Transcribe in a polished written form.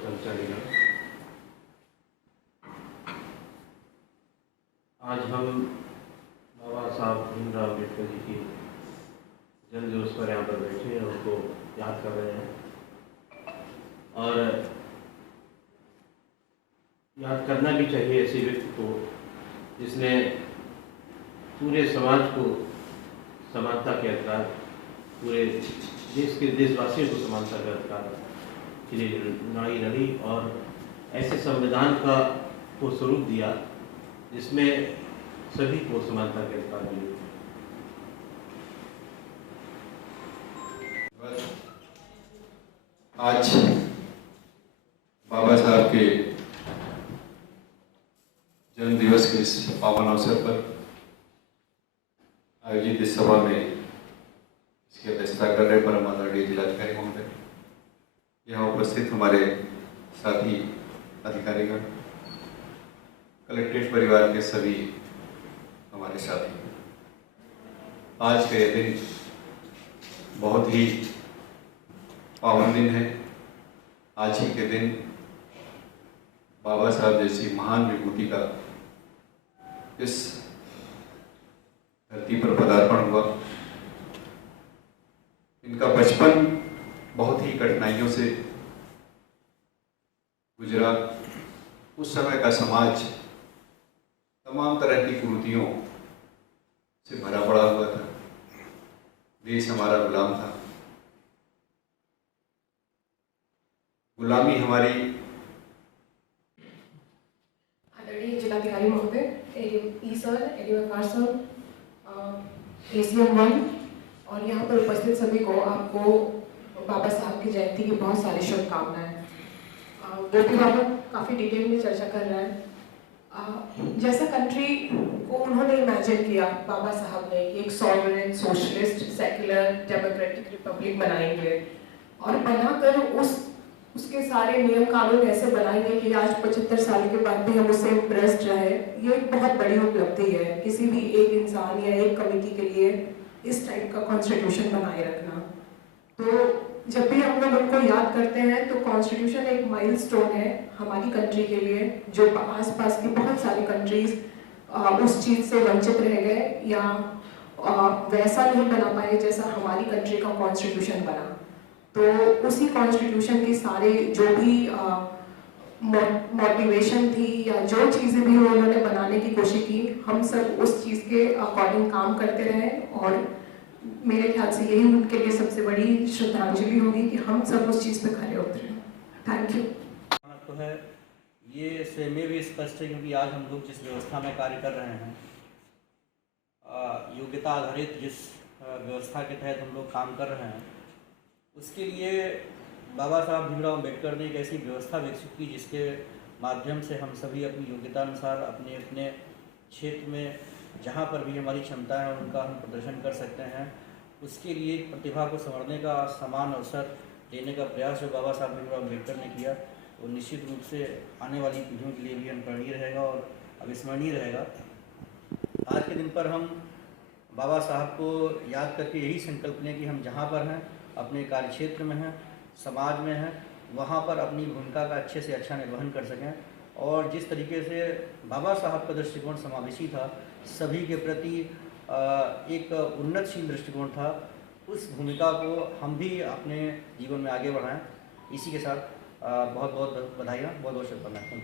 कर्मचारीगण, आज हम बाबा साहब भीमराव अम्बेडकर जी की जन्म दिवस पर यहाँ पर बैठे हैं, उनको याद कर रहे हैं। और याद करना भी चाहिए ऐसे व्यक्ति को जिसने पूरे समाज को समानता के अधिकार, पूरे देश के देशवासियों को समानता के अधिकार के लिए लड़ाई लड़ी और ऐसे संविधान को स्वरूप दिया जिसमें सभी को समानता के अधिकार मिले। आज बाबा साहब के जन्म दिवस के इस पावन अवसर पर आयोजित इस सभा में इसकी अध्यक्षता कर रहे परम आदरणीय जिलाधिकारी महोदय, यहाँ उपस्थित हमारे साथी अधिकारीगण, कलेक्ट्रेट परिवार के सभी हमारे साथी, आज का यह दिन बहुत ही पावन दिन है। आज ही के दिन बाबा साहब जैसी महान विभूति का इस धरती पर पदार्पण हुआ। इनका बचपन बहुत ही कठिनाइयों से गुजरा। उस समय का समाज तमाम तरह की कुरीतियों से भरा पड़ा हुआ था। देश हमारा गुलाम था। गुलामी हमारी। आदरणीय जिलाधिकारी महोदय, ई सर, एडीएफआर सर, ACM 1 और यहाँ पर उपस्थित सभी को आपको बाबा साहब की जयंती की बहुत सारी शुभकामनाएं। गोपी बाबा काफ़ी डिटेल में चर्चा कर रहा है। जैसा कंट्री को उन्होंने इमेजिन किया बाबा साहब ने कि एक sovereign, socialist, secular, democratic Republic बनाएंगे और बनाकर उसके सारे नियम कानून ऐसे बनाएंगे कि आज 75 साल के बाद भी हम उससे इम्प्रेस्ड रहे। ये एक बहुत बड़ी उपलब्धि है किसी भी एक इंसान या एक कमेटी के लिए इस टाइप का कॉन्स्टिट्यूशन बनाए रखना। तो जब भी हम लोग उनको याद करते हैं तो कॉन्स्टिट्यूशन एक माइलस्टोन है हमारी कंट्री के लिए, जो आसपास की बहुत सारी कंट्रीज उस चीज़ से वंचित रह गए या वैसा नहीं बना पाए जैसा हमारी कंट्री का कॉन्स्टिट्यूशन बना। तो उसी कॉन्स्टिट्यूशन की सारे जो भी मोटिवेशन थी या जो चीज़ें भी उन्होंने बनाने की कोशिश की, हम सब उस चीज़ के अकॉर्डिंग काम करते रहे और मेरे ख्याल से यही उनके लिए सबसे बड़ी श्रद्धांजलि होगी कि हम सब उस चीज़ पे खड़े उतरे। Thank you. तो है ये स्वयं भी स्पष्ट है क्योंकि आज हम लोग जिस व्यवस्था में कार्य कर रहे हैं, योग्यता आधारित जिस व्यवस्था के तहत हम लोग काम कर रहे हैं, उसके लिए बाबा साहब भीमराव अम्बेडकर ने एक ऐसी व्यवस्था विकसित की जिसके माध्यम से हम सभी अपनी योग्यता अनुसार अपने अपने क्षेत्र में जहाँ पर भी हमारी क्षमता है उनका हम प्रदर्शन कर सकते हैं। उसके लिए प्रतिभा को संवारने का समान अवसर देने का प्रयास जो बाबा साहब भीमराव अम्बेडकर ने किया, वो निश्चित रूप से आने वाली पीढ़ियों के लिए भी अनुकरणीय रहेगा और अविस्मरणीय रहेगा। आज के दिन पर हम बाबा साहब को याद करके यही संकल्प लें कि हम जहाँ पर हैं, अपने कार्य क्षेत्र में हैं, समाज में हैं, वहाँ पर अपनी भूमिका का अच्छे से अच्छा निर्वहन कर सकें। और जिस तरीके से बाबा साहब का दृष्टिकोण समावेशी था, सभी के प्रति एक उन्नतशील दृष्टिकोण था, उस भूमिका को हम भी अपने जीवन में आगे बढ़ाएं। इसी के साथ बहुत बहुत बधाइयाँ, बहुत बहुत शुभकामनाएं।